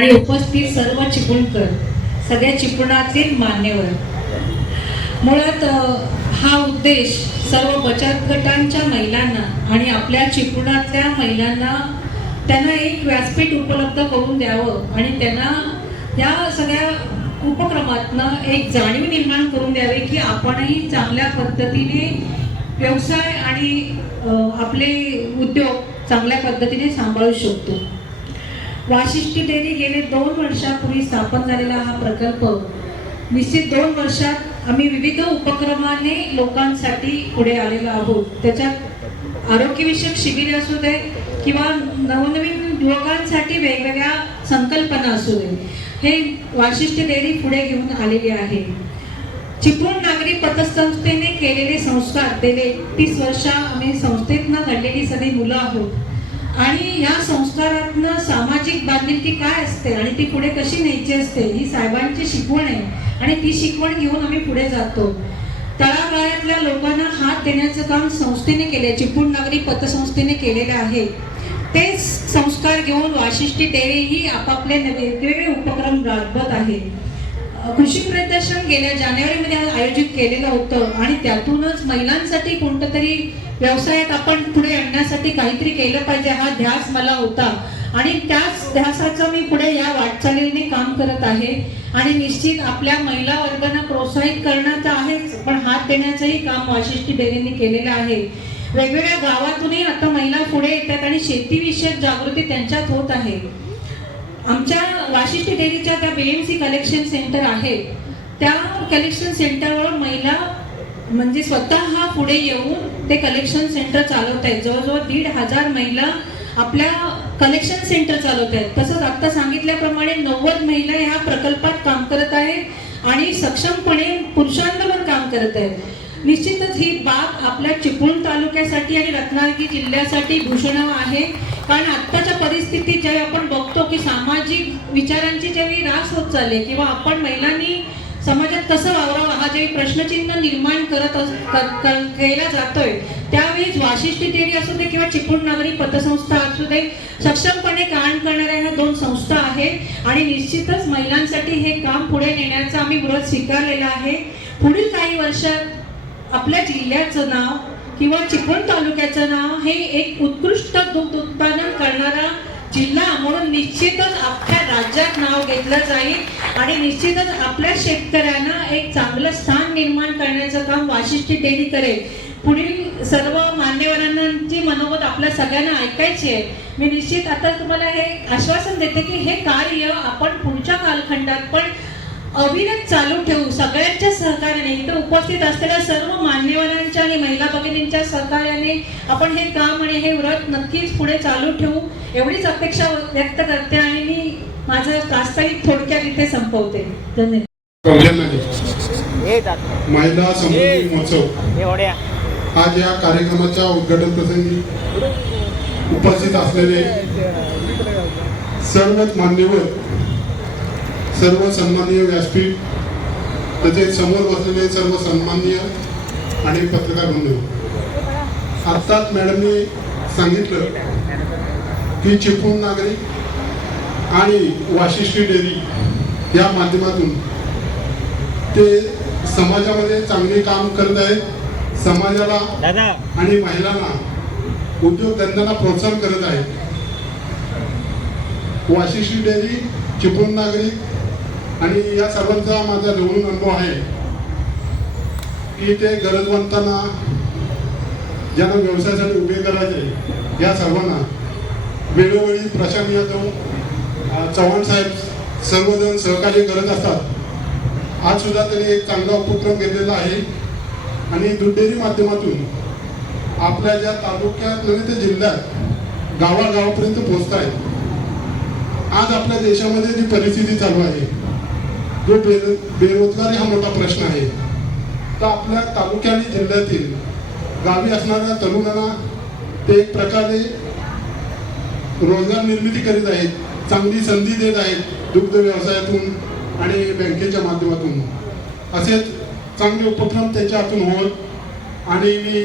आणि उपस्थित सर्व चिपळूणकर सगळ्या चिपळणातील मान्यवर. मुळात हा उद्देश सर्व बचत गटांच्या महिलांना आणि आपल्या चिपळणातल्या महिलांना त्यांना एक व्यासपीठ उपलब्ध करून द्यावं आणि त्यांना या सगळ्या उपक्रमातनं एक जाणीव निर्माण करून द्यावी की आपणही चांगल्या पद्धतीने व्यवसाय आणि आपले उद्योग चांगल्या पद्धतीने सांभाळू शकतो. वाशिष्ठी डेअरी गेले दोन वर्षापूर्वी स्थापन झालेला हा प्रकल्प निश्चित दोन वर्षात आम्ही विविध उपक्रमाने लोकांसाठी पुढे आलेलो आहोत. त्याच्यात आरोग्यविषयक शिबिरे असू दे किंवा नवनवीन युवकांसाठी वेगवेगळ्या संकल्पना असू दे हे वाशिष्ठ डेअरी पुढे घेऊन आलेली आहे. चिपळूण नागरी पतसंस्थेने केलेले संस्कार गेले तीस वर्ष आम्ही संस्थेतनं घडलेली सगळी मुलं आहोत. आणि या संस्कारातनं सामाजिक बांधिलकी काय असते आणि ती पुढे कशी न्यायची असते ही साहेबांची शिकवण आहे. आणि ती शिकवण घेऊन आम्ही पुढे जातो. तळागाळातल्या लोकांना हात देण्याचं काम संस्थेने केले चिपळूण नागरी पतसंस्थेने केलेलं आहे. तेच संस्कार घेऊन वाशिष्ठी डेअरी ही आपापले वेगवेगळे उपक्रम राबवत आहे. कृषी प्रदर्शन गेल्या जानेवारीमध्ये आयोजित केलेलं होतं आणि त्यातूनच महिलांसाठी कोणतं तरी व्यवसायात आपण पुढे आणण्यासाठी काहीतरी केलं पाहिजे हा ध्यास मला होता. आणि त्याच ध्यासाचं मी पुढे या वाटचालीने काम करत आहे. आणि निश्चित आपल्या महिला वर्गांना प्रोत्साहित करण्याचं आहेच पण हात देण्याचंही काम वाशिष्ठी डेअरीने केलेलं आहे. वेगवेगळ्या गावातूनही आता महिला पुढे येतात आणि शेतीविषयक जागृती त्यांच्यात होत आहे. आमच्या वाशिष्ठी डेअरीच्या त्या बीएमसी कलेक्शन सेंटर आहे. त्या कलेक्शन सेंटरवर महिला म्हणजे स्वतः हा पुढे येऊन ते कलेक्शन सेंटर चालवत आहेत जवळजवळ दीड हजार महिला आपल्या कलेक्शन सेंटर चालवत आहेत तसंच आता सांगितल्याप्रमाणे नव्वद महिला ह्या प्रकल्पात काम करत आहेत आणि सक्षमपणे पुरुषांवर काम करत आहेत. निश्चितच ही बाब आपल्या चिपळूण तालुक्यासाठी आणि रत्नागिरी जिल्ह्यासाठी भूषण आहे. कारण आत्ताच्या परिस्थितीत जेव्हा आपण बघतो की सामाजिक विचारांची जेव्हा रास होत चालली किंवा आपण महिलांनी समाजात कसं वावरावं हा जे प्रश्नचिन्ह निर्माण करत अस- क- केला जातोय त्यावेळी वाशिष्ठी देवी असू दे किंवा चिपळूण नागरी पतसंस्था असू दे सक्षमपणे काम करणाऱ्या ह्या दोन संस्था आहेत आणि निश्चितच महिलांसाठी हे काम पुढे नेण्याचा आम्ही व्रत स्वीकारलेलं आहे. पुढील काही वर्षात आपल्या जिल्ह्याचं नाव किंवा चिपळूण तालुक्याचं नाव हे एक उत्कृष्ट दूध उत्पादन करणारा जिल्हा म्हणून निश्चितच आपल्या राज्यात नाव घेतलं जाईल आणि निश्चितच आपल्या शेतकऱ्यांना एक चांगलं स्थान निर्माण करण्याचं काम वाशिष्ठी डेअरी करेल. पुढील सर्व मान्यवरांची मनोगत आपल्या सगळ्यांना ऐकायची आहे. मी निश्चित आता तुम्हाला हे आश्वासन देते की हे कार्य आपण पुढच्या कालखंडात पण अविरत चालू ठेवू. सगळ्यांच्या सहकार्याने. इथे उपस्थित असलेल्या सर्व मान्यवरांच्या आणि महिला भगिनींच्या सहकार्याने आपण हे काम आणि हे व्रत नक्कीच पुढे चालू ठेवू. एवढीच अपेक्षा व्यक्त करते आणि मी माझं प्रास्ताविक थोडक्यात इथे संपवते. धन्यवाद. हे महिला समृद्धी महोत्सव. आज या कार्यक्रमाच्या उद्घाटन प्रसंगी उपस्थित असलेले सर्वच मान्यवर सर्व सन्माननीय व्यासपीठ तसेच समोर बसलेले सर्व सन्माननीय आणि पत्रकार बंधू आत्ताच मॅडमनी सांगितलं की चिपळूण नागरिक आणि वाशिष्ठी डेअरी या माध्यमातून ते समाजामध्ये चांगले काम करत आहेत. समाजाला आणि महिलांना उद्योगधंद्यांना प्रोत्साहन करत आहेत. वाशिष्ठी डेअरी चिपळूण नागरिक आणि या सर्वांचा माझा जवळून अनुभव आहे की ते गरजवंतांना ज्यांना व्यवसायासाठी उभे करायचे या सर्वांना वेळोवेळी प्रशांत यादव चव्हाण साहेब सर्वजण सहकार्य करत असतात. आज सुद्धा त्यांनी एक चांगला उपक्रम घेतलेला आहे. आणि दुधडेरी माध्यमातून आपल्या ज्या तालुक्यात नव्हे ते जिल्ह्यात गावागावापर्यंत पोहोचत आहेत आज आपल्या देशामध्ये जी परिस्थिती चालू आहे जो बेरो बेरोजगारी हा मोठा प्रश्न आहे. तर आपल्या तालुक्या आणि जिल्ह्यातील गावी असणाऱ्या तरुणांना ते एक प्रकारे रोजगार निर्मिती करीत आहेत चांगली संधी देत आहेत दुग्ध व्यवसायातून आणि बँकेच्या माध्यमातून. असेच चांगले उपक्रम त्याच्या हातून होत आणि मी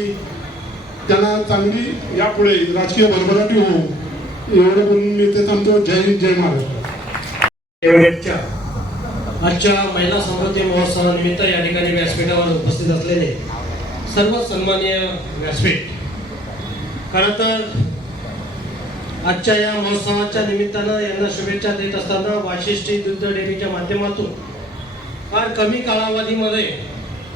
त्यांना चांगली यापुढे राजकीय भरभराटी हो एवढं बोलून मी ते थांबतो. जय हिंद जय महाराष्ट्र. आजच्या महिला समृद्धी महोत्सवानिमित्त या ठिकाणी व्यासपीठावर उपस्थित असलेले सर्व सन्माननीय व्यासपीठ. खरं तर आजच्या या महोत्सवाच्या निमित्तानं यांना शुभेच्छा देत असताना वाशिष्ठी दुग्ध डेअरीच्या माध्यमातून फार कमी कालावधीमध्ये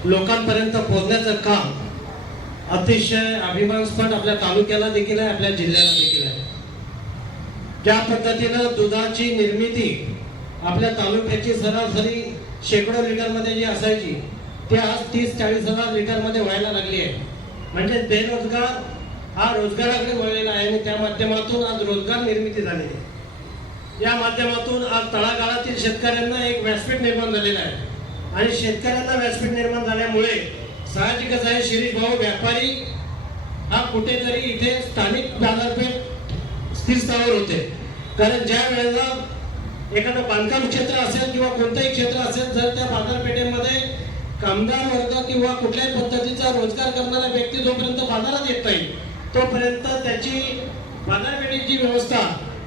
लोकांपर्यंत पोहोचण्याचं काम अतिशय अभिमानस्पद आपल्या तालुक्याला देखील आहे आपल्या जिल्ह्याला देखील आहे. ज्या पद्धतीनं दुधाची निर्मिती आपल्या तालुक्याची सरासरी शेकडो लिटरमध्ये जी असायची ती आज तीस चाळीस हजार लिटरमध्ये व्हायला लागली आहे. म्हणजे बेरोजगार हा रोजगाराकडे वळलेला आहे आणि त्या माध्यमातून आज रोजगार निर्मिती झालेली आहे. या माध्यमातून आज तळागाळातील शेतकऱ्यांना एक व्यासपीठ निर्माण झालेलं आहे. आणि शेतकऱ्यांना व्यासपीठ निर्माण झाल्यामुळे साहजिकच आहे शिरीष भाऊ व्यापारी हा कुठेतरी इथे स्थानिक बाजारपेठ स्थिरस्थावर होते. कारण ज्या वेळेला एखादं बांधकाम क्षेत्र असेल किंवा कोणतंही क्षेत्र असेल जर त्या बाजारपेठेमध्ये कामगार वर्ग किंवा कुठल्याही पद्धतीचा रोजगार करणारा व्यक्ती जोपर्यंत बाजारात येत नाही तोपर्यंत त्याची बाजारपेठेची व्यवस्था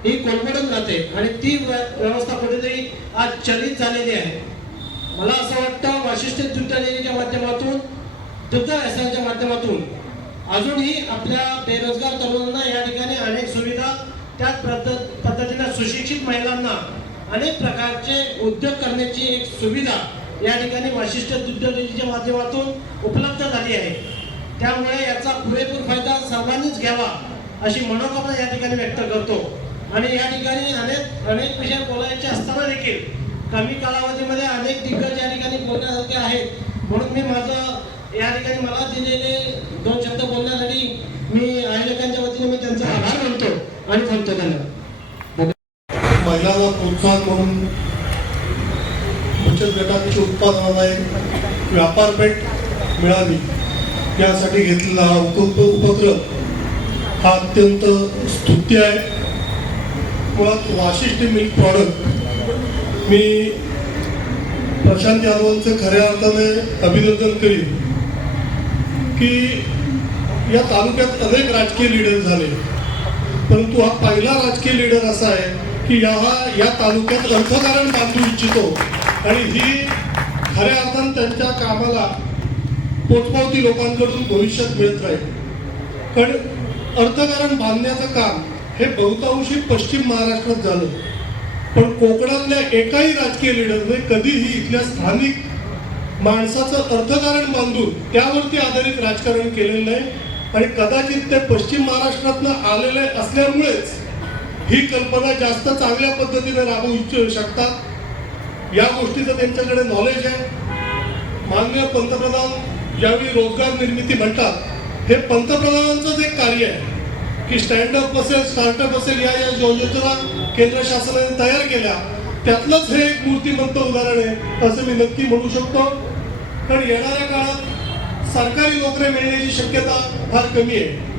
ही कोलमडून जाते आणि ती व्य- व्यवस्था कुठेतरी आज चलित झालेली आहे. मला असं वाटतं वाशिष्ठ दुग्ध माध्यमातून दुग्ध व्यवसायाच्या माध्यमातून अजूनही आपल्या बेरोजगार तरुणांना या ठिकाणी अनेक सुविधा त्याच पद्धत पद्धतीने सुशिक्षित महिलांना अनेक प्रकारचे उद्योग करण्याची एक सुविधा या ठिकाणी वाशिष्ठ दुग्ध माध्यमातून उपलब्ध झाली आहे. त्यामुळे याचा पुरेपूर फायदा सर्वांनीच घ्यावा अशी मनोकामना या ठिकाणी व्यक्त करतो. आणि या ठिकाणी अनेक अनेक विषय बोलायचे असताना देखील कमी कालावधीमध्ये अनेक दिग्गज या ठिकाणी बोलण्यासारखे आहेत. म्हणून मी माझं या ठिकाणी मला दिलेले दोन शब्द बोलण्यासाठी मी आयोजकांच्या वतीने मी त्यांचा आभार मानतो आणि थांबतो. धन्यवाद. महिलांना म्हणून बचत गटाच्या उत्पादनाला एक व्यापारपेठ मिळावी यासाठी घेतलेला हा उप उपक्रम हा अत्यंत स्तुत्य आहे. मुळात वाशिष्ट मिल्क प्रॉडक्ट मी प्रशांत यादवांचं खऱ्या अर्थाने अभिनंदन करीन की या तालुक्यात अनेक राजकीय लीडर झाले. परंतु हा पहिला राजकीय लीडर असा आहे की या या तालुक्यात अर्थकारण बांधू इच्छितो. आणि ही खऱ्या अर्थानं त्यांच्या कामाला पोचपावती लोकांकडून भविष्यात मिळत राहील. कारण अर्थकारण बांधण्याचं काम हे बहुतांशी पश्चिम महाराष्ट्रात झालं. पण कोकणातल्या एकाही राजकीय लिडरने कधीही इथल्या स्थानिक माणसाचं अर्थकारण बांधून त्यावरती आधारित राजकारण केलेलं नाही. आणि कदाचित ते पश्चिम महाराष्ट्रातनं आलेले असल्यामुळेच ही कल्पना जास्त चांगल्या पद्धतीने राबवू इच्छू शकतात. या गोष्टीचं त्यांच्याकडे नॉलेज आहे. माननीय पंतप्रधान ज्यावेळी रोजगार निर्मिती म्हणतात हे पंतप्रधानांचंच एक कार्य आहे की स्टँडअप असेल स्टार्टअप असेल या या योजना केंद्र शासनाने तयार केल्या. त्यातलंच हे एक मूर्तिमंत उदाहरण आहे असं मी नक्की म्हणू शकतो. कारण येणाऱ्या काळात सरकारी नोकऱ्या मिळण्याची शक्यता फार कमी आहे.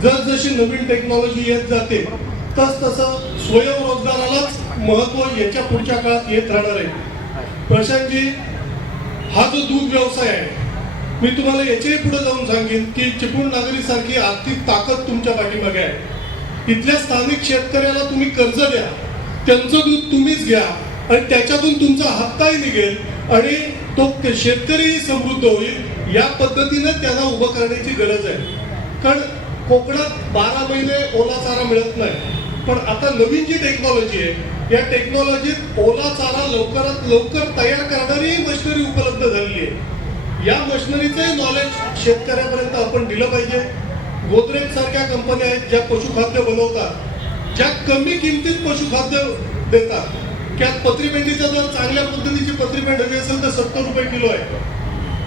जसजशी नवीन टेक्नॉलॉजी येत जाते तस तसं स्वयंरोजगारालाच महत्त्व याच्या पुढच्या काळात येत राहणार आहे. प्रशांतजी हा जो दूध व्यवसाय आहे मी तुम्हाला याच्याही पुढे जाऊन सांगेन की चिपळूण नागरी सारखी आर्थिक ताकद तुमच्या पाठीमागे आहे. इथल्या स्थानिक शेतकऱ्याला तुम्ही कर्ज द्या त्यांचं दूध तुम्हीच घ्या आणि त्याच्यातून तुमचा हप्ताही निघेल आणि तो शेतकरीही समृद्ध होईल या पद्धतीने त्यांना उभं करण्याची गरज आहे. कारण कोकणात बारा महिने ओला चारा मिळत नाही. पण आता नवीन जी टेक्नॉलॉजी आहे या टेक्नॉलॉजीत ओला चारा लवकरात लवकर तयार करणारी मशिनरी उपलब्ध झालेली आहे. या मशिनरीचे नॉलेज शेतकऱ्यापर्यंत आपण दिलं पाहिजे. गोदरेज सारख्या कंपन्या आहेत ज्या पशुखाद्य बनवतात ज्या कमी किमतीत पशुखाद्य देतात. त्यात पत्रीपेंडीचा जर चांगल्या पद्धतीची पत्रीपेंड हवी असेल तर सत्तर रुपये किलो आहे.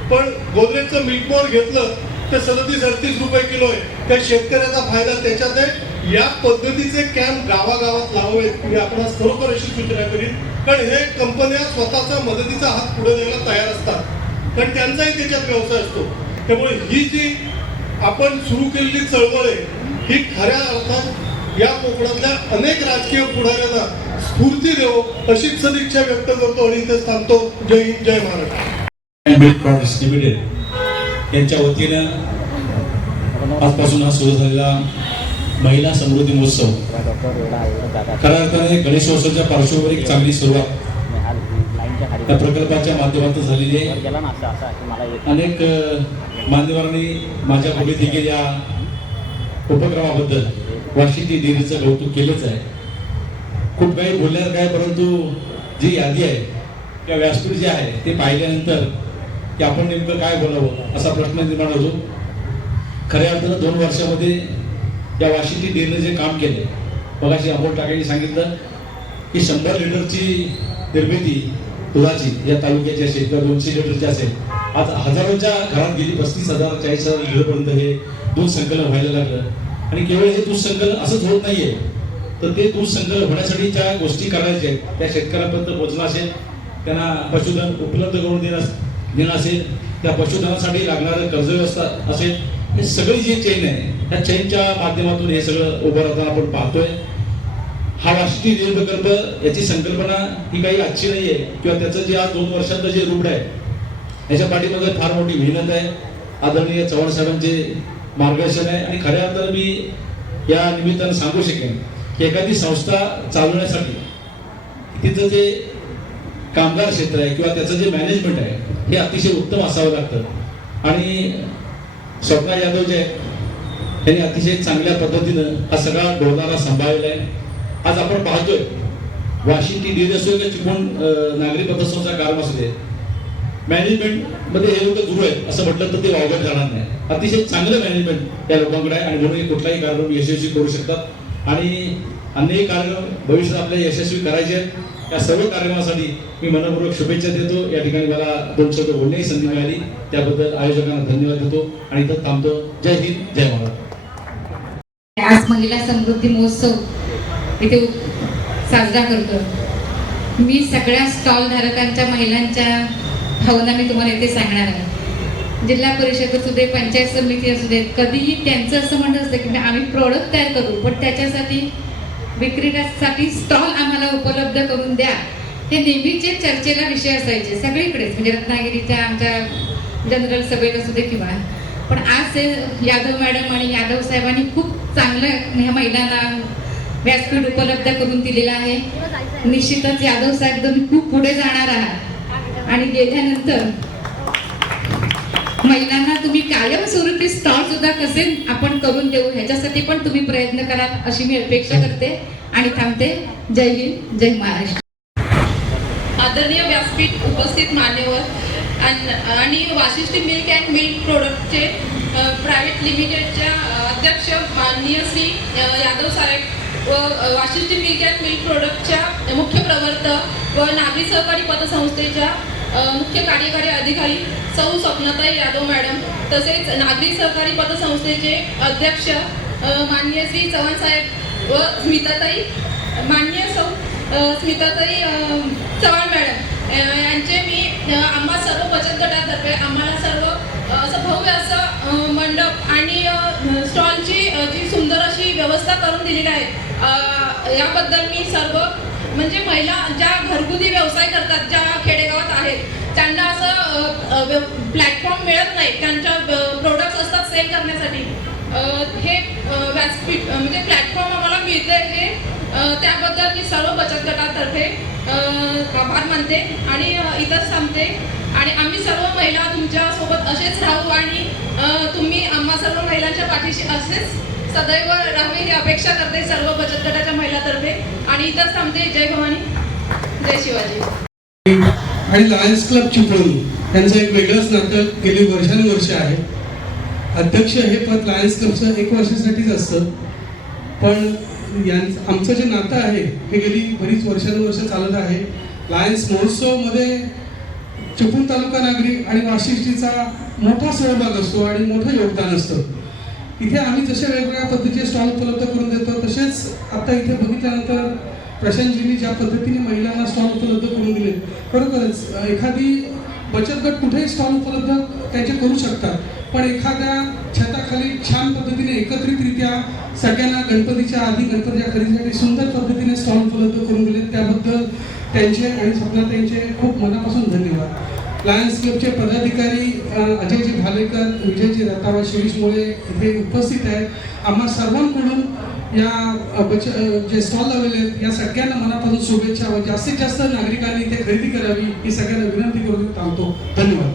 पण गोदरेजचं मिल्क घेतलं तर सदतीस अडतीस रुपये किलो आहे. त्या शेतकऱ्याचा फायदा त्याच्यात आहे. या पद्धतीचे कॅम्प गावागावात लावावेत मी आपण खरोखर अशी सूचना करीन कारण हे कंपन्या स्वतःचा मदतीचा हात पुढे द्यायला तयार असतात. कारण त्यांचाही त्याच्यात व्यवसाय असतो. त्यामुळे ही जी आपण सुरू केलेली चळवळ आहे ही खऱ्या अर्थात या कोकणातल्या अनेक राजकीय पुढाऱ्यांना स्फूर्ती देवो अशी सदिच्छा व्यक्त करतो आणि इथे सांगतो जय हिंद जय महाराष्ट्र. लिमिटेड यांच्या वतीनं आजपासून हा सुरू झालेला महिला समृद्धी महोत्सव. खऱ्या अर्थाने गणेशोत्सवाच्या पार्श्वभूमीवर एक चांगली सुरुवात. त्या प्रकल्पाच्या माध्यमातून झालेली आहे. अनेक मान्यवरांनी माझ्या पुढे देखील या उपक्रमाबद्दल वाशिंदी डेअरीचं कौतुक केलंच आहे. खूप काही बोलण्यात काय परंतु जी यादी आहे किंवा व्यासपीठ जे आहे ते पाहिल्यानंतर की आपण नेमकं काय बोलावं असा प्रश्न निर्माण होतो. खऱ्या अर्थानं दोन वर्षामध्ये या वाशिंदी डेअरीने जे काम केले मगाशी अमोल टाकेंनी सांगितलं की शंभर लिटरची निर्मिती दुधाची या तालुक्याची असेल किंवा दोनशे लिटरची असेल. आज हजारोच्या घरात गेली पस्तीस हजार चाळीस हजार लिटरपर्यंत हे दूध संकलन व्हायला लागलं. आणि केवळ हे दूध संकलन असंच होत नाहीये. तर ते दूध संकलन होण्यासाठी ज्या गोष्टी करायच्या आहेत त्या शेतकऱ्यांपर्यंत पोचणं असेल त्यांना पशुधन उपलब्ध करून देणं देणं असेल त्या पशुधनासाठी लागणारं कर्ज व्यवस्था असेल हे सगळी जी चेन आहे त्या चैनच्या माध्यमातून हे सगळं उभं राहताना आपण पाहतोय. हा वार्षिकी रेल प्रकल्प याची संकल्पना ही काही आजची नाही आहे किंवा त्याचं जे आज दोन वर्षांचं जे रूप आहे याच्या पाठीमागे फार मोठी मेहनत आहे. आदरणीय चव्हाण साहेबांचे मार्गदर्शन आहे. आणि खऱ्या अर्थानं मी या निमित्तानं सांगू शकेन की एखादी संस्था चालवण्यासाठी तिचं जे कामगार क्षेत्र आहे किंवा त्याचं जे मॅनेजमेंट आहे हे अतिशय उत्तम असावं लागतं. आणि स्वप्ना यादव जे आहेत त्यांनी अतिशय चांगल्या पद्धतीनं हा सगळा डोलारा सांभाळलेला आहे. आज आपण पाहतोय वाशिंदी डेअरी असो किंवा चिपळूण नागरी पतसंस्था कारण असू दे. मॅनेजमेंटमध्ये हे लोक दूर आहेत असं म्हटलं तर ते वावगत जाणार नाही. अतिशय चांगलं मॅनेजमेंट त्या लोकांकडे आहे आणि म्हणून हे कुठलाही कार्यक्रम यशस्वी करू शकतात. आणि अनेक कार्यक्रम भविष्यात आपल्याला यशस्वी करायचे आहेत. या सर्व कार्यक्रमासाठी मी मनपूर्वक शुभेच्छा देतो. या ठिकाणी मला दोन शब्द बोलण्याची संधी मिळाली. त्याबद्दल आयोजकांना धन्यवाद देतो. आणि इथं थांबतो. जय हिंद जय महाराष्ट्र. आज महिला समृद्धी महोत्सव इथे साजरा करतो मी सगळ्या स्टॉल धारकांच्या महिलांच्या भावना मी तुम्हाला इथे सांगणार आहे. जिल्हा परिषद असू दे पंचायत समिती असू दे कधीही त्यांचं असं म्हणणं असतं की आम्ही प्रोडक्ट तयार करू पण त्याच्यासाठी विक्रीसाठी स्टॉल आम्हाला उपलब्ध करून द्या. हे नेहमीचे चर्चेला विषय असायचे सगळीकडेच म्हणजे रत्नागिरीच्या आमच्या जनरल सभेत असू दे किंवा. पण आज ते यादव मॅडम आणि यादव साहेबांनी खूप चांगलं ह्या महिलांना व्यासपीठ उपलब्ध करून दिलेलं आहे. निश्चितच यादव साहेब तुम्ही खूप पुढे जाणार आहात. आणि गेल्यानंतर महिलांना तुम्ही कायमस्वरूपी स्टॉल सुद्धा कसे आपण करून देऊ ह्याच्यासाठी पण तुम्ही प्रयत्न कराल अशी मी अपेक्षा करते. आणि थांबते. जय हिंद जय महाराष्ट्र. आदरणीय व्यासपीठ उपस्थित मान्यवर आणि आणि वाशिष्ठी मिल्क अँड मिल्क प्रोडक्टचे प्रायव्हेट लिमिटेडच्या अध्यक्ष माननीय श्री यादव साहेब व वाशिष्ठी मिल्क अँड मिल्क प्रोडक्टच्या मुख्य प्रवर्तक व नागरी सहकारी पतसंस्थेच्या मुख्य कार्यकारी अधिकारी सौ स्वप्नताई यादव मॅडम तसेच नागरी सहकारी पतसंस्थेचे अध्यक्ष माननीय श्री चव्हाण साहेब व स्मिताताई माननीय सौ स्मिताताई चव्हाण मॅडम. यांचे मी आम्हा सर्व बचत गटातर्फे आम्हाला सर्व असं भव्य असं मंडप आणि स्टॉलची जी सुंदर अशी व्यवस्था करून दिलेली आहे याबद्दल मी सर्व म्हणजे महिला ज्या घरगुती व्यवसाय करतात ज्या खेडेगावात आहेत त्यांना असं प्लॅटफॉर्म मिळत नाही. त्यांच्या प्रोडक्ट्स असतात सेल करण्यासाठी. हे व्यासपीठ म्हणजे प्लॅटफॉर्म आम्हाला मिळते हे त्याबद्दल मी सर्व बचत गटातर्फे आभार मानते आणि इथंच थांबते. आणि आम्ही सर्व महिला तुमच्यासोबत असेच राहू आणि तुम्ही आम्हा सर्व महिलांच्या पाठीशी असेच सदैव राहावे ही अपेक्षा करते सर्व बचत गटाच्या महिलातर्फे. आणि इथंच थांबते. जय भवानी. जय शिवाजी. आणि लायन्स क्लब चिपळूण त्यांचं एक वेगळंच नाटक गेली वर्षानुवर्ष आहे. अध्यक्ष हे पद लायन्स क्लबचं एक वर्षासाठीच असतं. पण यांचं आमचं जे नातं आहे हे गेली बरीच वर्षानुवर्ष चालत आहे. लायन्स महोत्सवमध्ये चिपळूण तालुका नागरी आणि वाशिष्ठीचा मोठा सहभाग असतो आणि मोठं योगदान असतं. इथे आम्ही जसे वेगवेगळ्या पद्धतीचे स्टॉल उपलब्ध करून देतो तसेच आता इथे बघितल्यानंतर प्रशांतजींनी ज्या पद्धतीने महिलांना स्टॉल उपलब्ध करून दिले खरोखरच एखादी बचत गट कुठेही स्टॉल उपलब्ध त्यांचे करू शकतात. पण एखाद्या छताखाली छान पद्धतीने एकत्रितरित्या सगळ्यांना गणपतीच्या आधी गणपतीच्या खरेदीसाठी सुंदर पद्धतीने स्टॉल उपलब्ध करून दिले त्याबद्दल त्यांचे आणि स्वप्ना त्यांचे खूप मनापासून धन्यवाद. लायन्स क्लबचे पदाधिकारी अजयजी भालेकर विजयजी रतावा शिरीष मुळे इथे उपस्थित आहेत. आम्हा सर्वांकडून या जे स्टॉल लावलेले आहेत या सगळ्यांना मनापासून शुभेच्छा व जास्तीत जास्त नागरिकांनी ते खरेदी करावी ही सगळ्यांना विनंती करून थांबतो. धन्यवाद.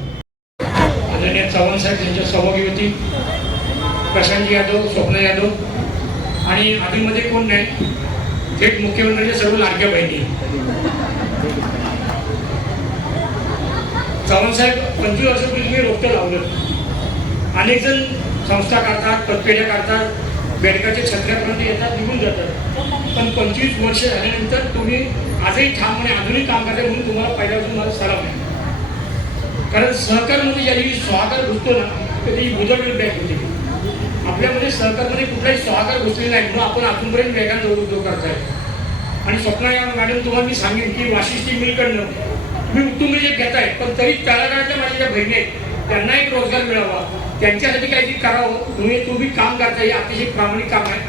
आदरणीय चव्हाण साहेब यांच्या सहभागी होती प्रशांत यादव स्वप्न यादव आणि आधीमध्ये कोण नाही थेट मुख्यमंत्र्यांच्या सर्व लाडक्या बहिणी. चव्हाण साहेब पंचवीस वर्षापूर्वी मी रोपटं लावलं. अनेक जण संस्था काढतात पतपेढ्या काढतात बेडकाच्या छत्र्यापर्यंत येतात निघून जातात. पण पंचवीस वर्ष झाल्यानंतर तुम्ही आजही ठामपणे आधुनिक काम करताय म्हणून तुम्हाला पहिल्यापासून मला सलाम आहे. कारण सहकारमध्ये ज्या दिवशी स्वाहाकार घुसतो ना तर ती बुजवलेली बॅग होते. आपल्यामध्ये सहकारमध्ये कुठलाही स्वाहाकार घुसलेला नाही म्हणून आपण अजूनपर्यंत वेगाने उद्योग करताय. आणि स्वप्ना या मॅडम तुम्हाला मी सांगेन की वाशिष्ठी मिलकडनं तुम्ही उत्तुंग जे घेताय पण तरी तळागाळातल्या माझ्या ज्या बहिणी आहेत त्यांना एक रोजगार मिळावा. त्यांच्यासाठी काहीतरी करावं. तुम्ही तुम्ही काम करताय हे अतिशय प्रामाणिक काम आहे.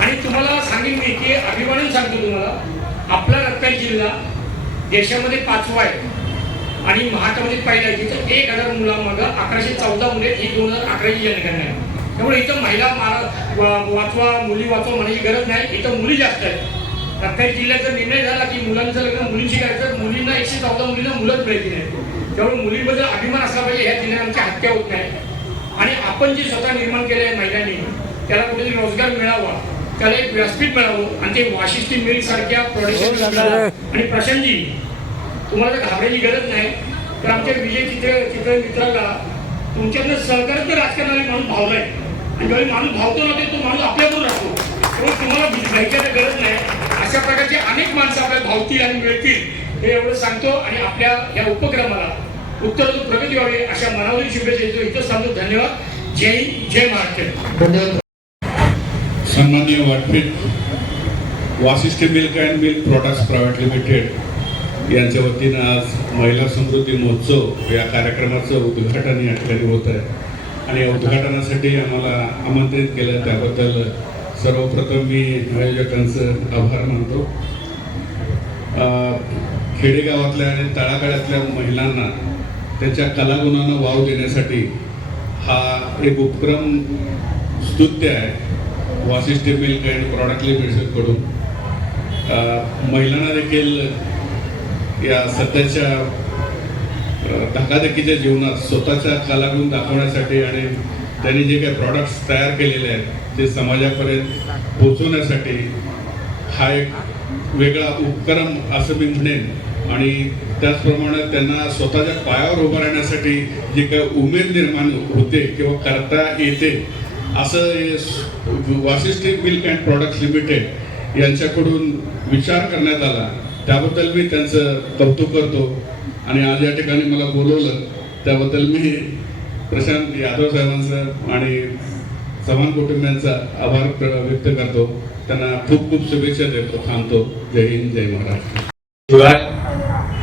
आणि तुम्हाला सांगेन मी की अभिमानाने सांगतो तुम्हाला आपला रत्नागिरी जिल्हा देशामध्ये पाचवा आहे. आणि महाराष्ट्रामध्ये पहिला आहे. जिथं एक हजार मुलांमध्ये अकराशे चौदा मुले ही दोन हजार अकराची जनगणना आहे. त्यामुळे इथं महिला मारा वाचवा मुली वाचवा म्हणायची गरज नाही. इथं मुली जास्त आहेत. रत्नागिरी जिल्ह्याचा निर्णय झाला की मुलांचं लग्न मुलींशी करायचं. तर मुलींना एकशे चौदा मुलींना मुलंच मिळतील त्यामुळे मुलींबद्दल अभिमान असला पाहिजे. ह्या जिल्ह्यात आमच्या हत्या होत नाही. आणि आपण जे स्वतः निर्माण केले आहे महिलांनी त्याला कुठेतरी रोजगार मिळावा त्याला एक व्यासपीठ मिळावं आणि ते वाशिष्ठी मिल सारख्या प्रोडक्शन आणि प्रशांतजी तुम्हाला तर घाबरायची गरज नाही तर आमच्या विजय चित्र चित्र मित्राला तुमच्यातलं सहकार्य तर राजकारणाने माणूस भावलाय. आणि ज्यावेळी माणूस भावतो ना ते तो माणूस आपल्याकडून राहतो. त्यामुळे तुम्हाला भयकायला गरज नाही. अशा प्रकारचे अनेक माणसं आपल्याला भावतील आणि मिळतील हे एवढं सांगतो. आणि आपल्या या उपक्रमाला उत्तर प्रगती व्हावी अशा मनावरील शुभेच्छा देतो. इथं सांगतो धन्यवाद. जय हिंद जय महाराष्ट्र. सन्माननीय वाटपीट Vashishthi milk and milk products private limited यांच्या वतीनं आज महिला समृद्धी महोत्सव या कार्यक्रमाचं उद्घाटन या ठिकाणी होत आहे. आणि या उद्घाटनासाठी आम्हाला आमंत्रित केलं त्याबद्दल सर्वप्रथम मी आयोजकांचं आभार मानतो. खेडेगावातल्या आणि तळागाळातल्या महिलांना त्यांच्या कलागुणांना वाव देण्यासाठी हा एक उपक्रम स्तुत्य आहे. वासिष्ठी मिल्क अँड प्रॉडक्ट लिमिटेडकडून महिलांना देखील या सध्याच्या धकाधकीच्या जीवनात स्वतःचा कलागुण दाखवण्यासाठी आणि त्यांनी जे काही प्रॉडक्ट्स तयार केलेले आहेत ते समाजापर्यंत पोचवण्यासाठी हा एक वेगळा उपक्रम असं मी म्हणेन. आणि त्याचप्रमाणे त्यांना स्वतःच्या पायावर उभं राहण्यासाठी जी काही उमेद निर्माण होते किंवा करता येते असं हे Vashishthi milk and products limited यांच्याकडून विचार करण्यात आला. त्याबद्दल मी त्यांचं कौतुक करतो. आणि आज या ठिकाणी मला बोलवलं त्याबद्दल मी प्रशांत यादव साहेबांचं आणि चव्हाण कुटुंबियांचा आभार व्यक्त करतो. त्यांना खूप खूप शुभेच्छा देतो थांबतो. जय हिंद जय Maharashtra.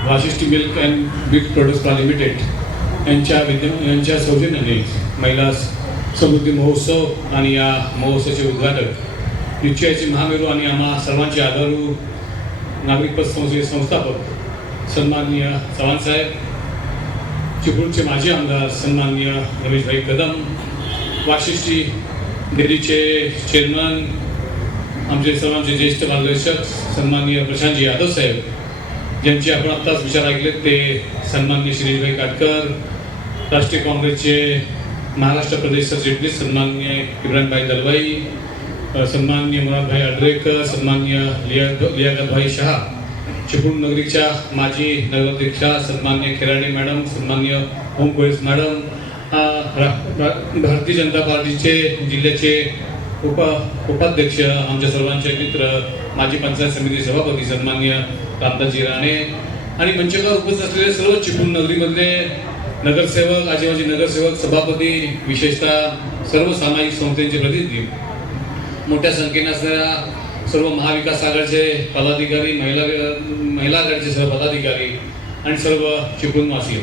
Vashishthi milk and milk products limited यांच्या विद्य यांच्या सौजन्याने महिला समृद्धी महोत्सव आणि या महोत्सवाचे उद्घाटक निश्चयाचे महामेरू आणि आम्हा सर्वांचे आधारू नागरिक पतसंस्थेचे संस्थापक सन्माननीय चव्हाणसाहेब चिपळूणचे माजी आमदार सन्माननीय रमेशभाई कदम वाशिष्ठी डेअरीचे चेअरमन आमचे सर्वांचे ज्येष्ठ मार्गदर्शक सन्माननीय प्रशांतजी यादव साहेब ज्यांची आपण आत्ताच विचार ऐकले ते सन्मान्य शिरीषभाई काटकर राष्ट्रीय काँग्रेसचे महाराष्ट्र प्रदेश सरचिटणीस सन्मान्य इब्राहिमभाई दलवाई सन्मान्य मुरादभाई आडरेकर सन्मान्य लिया लियागतभाई शहा चिपळूण नगरीच्या माजी नगराध्यक्षा सन्मान्य खेराडे मॅडम सन्मान्य ओम कोळीस मॅडम रा- भारतीय जनता पार्टीचे जिल्ह्याचे उप उपाध्यक्ष आमच्या सर्वांचे मित्र माजी पंचायत समिती सभापती सन्मान्य रामदासजी राणे आणि मंचकावर उपस्थित असलेले सर्व चिपळूण नगरीमधले नगरसेवक आजीबाजी नगरसेवक सभापती विशेषतः सर्व सामाजिक संस्थांचे प्रतिनिधी. मोठ्या संख्येने असणाऱ्या सर्व महाविकास आघाडीचे पदाधिकारी महिला महिला आघाडीचे सर्व पदाधिकारी आणि सर्व चिपळूणवासी.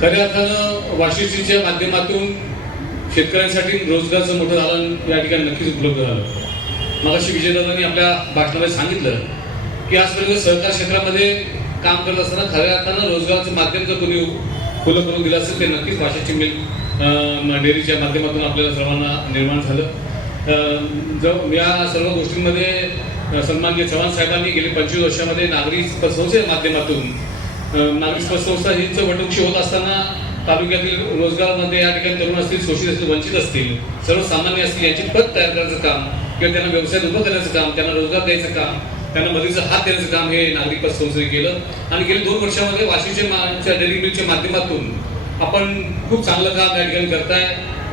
खऱ्या अर्थानं वाशिष्ठीच्या माध्यमातून शेतकऱ्यांसाठी रोजगारचं मोठं दालन या ठिकाणी नक्कीच उपलब्ध झालं. मगाशी विजयदादांनी आपल्या भाषणामध्ये सांगितलं की आजपर्यंत सहकार क्षेत्रामध्ये काम करत असताना खऱ्या अर्थानं रोजगाराचं माध्यम जर कोणी खुलं करून दिलं असेल ते नक्कीच भाषेची मिल डेअरीच्या माध्यमातून आपल्याला सर्वांना निर्माण झालं. जर या सर्व गोष्टींमध्ये सन्मान्य चव्हाण साहेबांनी गेली पंचवीस वर्षामध्ये नागरी संस्थेच्या माध्यमातून नागरी संस्था हीच वटवृक्षी होत असताना तालुक्यातील रोजगारामध्ये या ठिकाणी तरुण असतील शोषित असतील वंचित असतील सर्वसामान्य असतील यांची पद तयार करायचं काम किंवा त्यांना व्यवसाय उभं करायचं काम त्यांना रोजगार द्यायचं काम त्यांना मदतीचा हात देण्याचं काम हे नागरिक पत संस्थेने केलं. आणि गेली दोन वर्षामध्ये वाशिमच्या डेली मिलच्या माध्यमातून आपण खूप चांगलं काम या ठिकाणी करताय.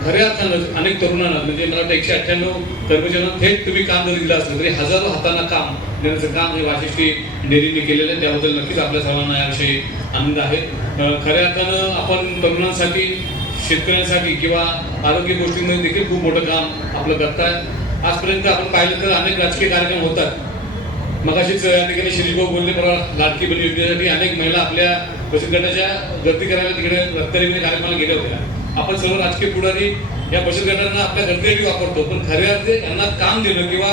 खऱ्या अर्थानं अनेक तरुणांना म्हणजे मला वाटतं एकशे अठ्ठ्याण्णव कर्मचाऱ्यांना थेट तुम्ही काम जरी दिलं असलं तरी हजारो हातांना काम देण्याचं काम हे वाशिष्ठी डेअरीने केलेलं आहे. त्याबद्दल नक्कीच आपल्या सर्वांना याविषयी आनंद आहे. खऱ्या अर्थानं आपण तरुणांसाठी शेतकऱ्यांसाठी किंवा आरोग्य गोष्टींमध्ये देखील खूप मोठं काम आपलं करताय. आजपर्यंत आपण पाहिलं तर अनेक राजकीय कार्यक्रम होतात. मगाशीच या ठिकाणी श्रीभाऊ बोलले मला लाडकी बहीण योजनेसाठी अनेक महिला आपल्या बचत गटाच्या गर्दी करायला तिकडे रक्तदेवी कार्यक्रमाला गेल्या होत्या. आपण सर्व राजकीय पुढारी या बचत गटांना आपल्या गर्दीसाठी वापरतो पण खऱ्या अर्थी यांना काम देणं किंवा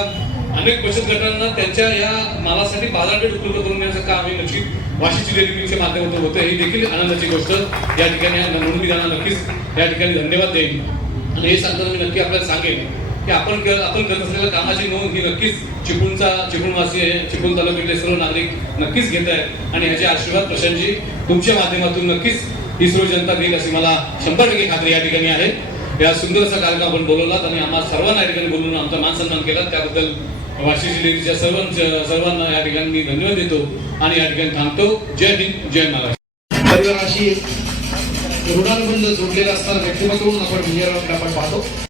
अनेक बचत गटांना त्यांच्या या मालासाठी बाजारपेठ उपलब्ध करून देण्याचं काम हे नक्कीच वाशी डेअरी माध्यमातून होतं ही देखील आनंदाची गोष्ट. या ठिकाणी म्हणून मी त्यांना नक्कीच या ठिकाणी धन्यवाद देईन. आणि हे सांगताना मी नक्की आपल्याला सांगेन की आपण आपण करत असलेल्या कामाची नोंद ही नक्कीच चिपळूणचा चिपळूणवासी आहे चिपळूण तालुक्यातले सर्व नागरिक नक्कीच घेत आहेत. आणि ह्याचे आशीर्वाद प्रशांतजी तुमच्या माध्यमातून नक्कीच इस्रो जनता देईल अशी मला शंभर टक्के खात्री या ठिकाणी आहे. या सुंदर असा कार्यक्रम आपण बोलवलात आणि आम्हा सर्वांना या ठिकाणी बोलवून आमचा मान सन्मान केला त्याबद्दल वाशिष्ठी जिल्ह्याच्या सर्वांच्या सर्वांना या ठिकाणी मी धन्यवाद देतो आणि या ठिकाणी थांबतो. जय हिंद जय महाराष्ट्र. परिवाराशी ऋणानुबंध जोडलेला असताना व्यक्तिमत्व आपण विजयराव आपण पाहतो.